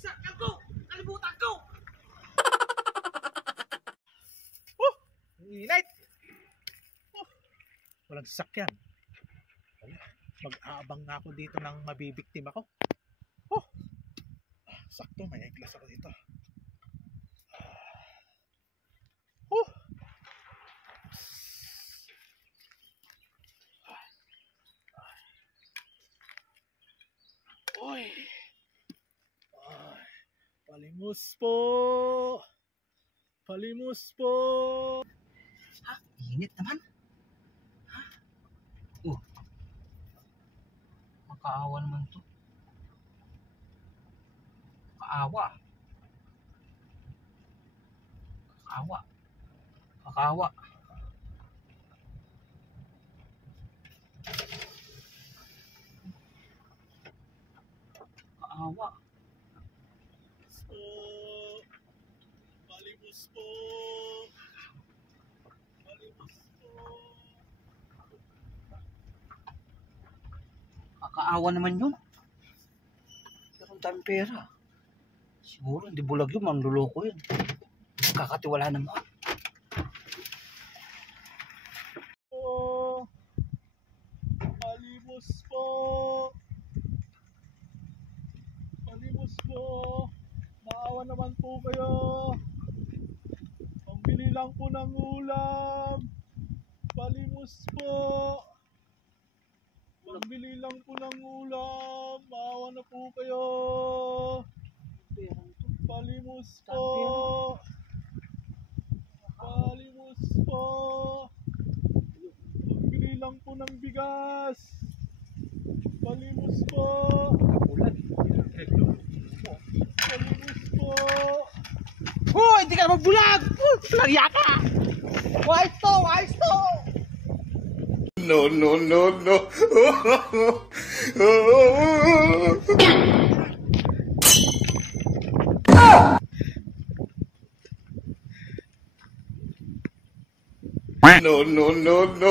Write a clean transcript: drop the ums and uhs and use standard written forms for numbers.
Sakyan ko! Kalimutan ko! Init! Walang sasakyan. Mag-aabang nga ako dito ng mabibiktima ko. Sakto, may eglas ako dito. Uy! Palimos po! Palimos po! Ha? Init naman? Ha? Makaawa naman to. Makaawa. Makaawa. Makaawa. Makaawa. Palimos po! Palimos po! Makaawa naman yun. Pero ang daming pera. Siguro hindi bulag yun, manluloko yun. Kakatiwala naman. Palimos po! Palimos po! Maawa naman po kayo! Pambili lang po ng ulam! Palimos po! Pambili lang po ng ulam! Maawa na po kayo! Palimos po! Palimos po! Pambili lang po ng bigas! Palimos po! Palimos po! Hindi ka na magbulag! Lagya ka! Wise to! Wise to! No, no, no, no. No, no, no, no.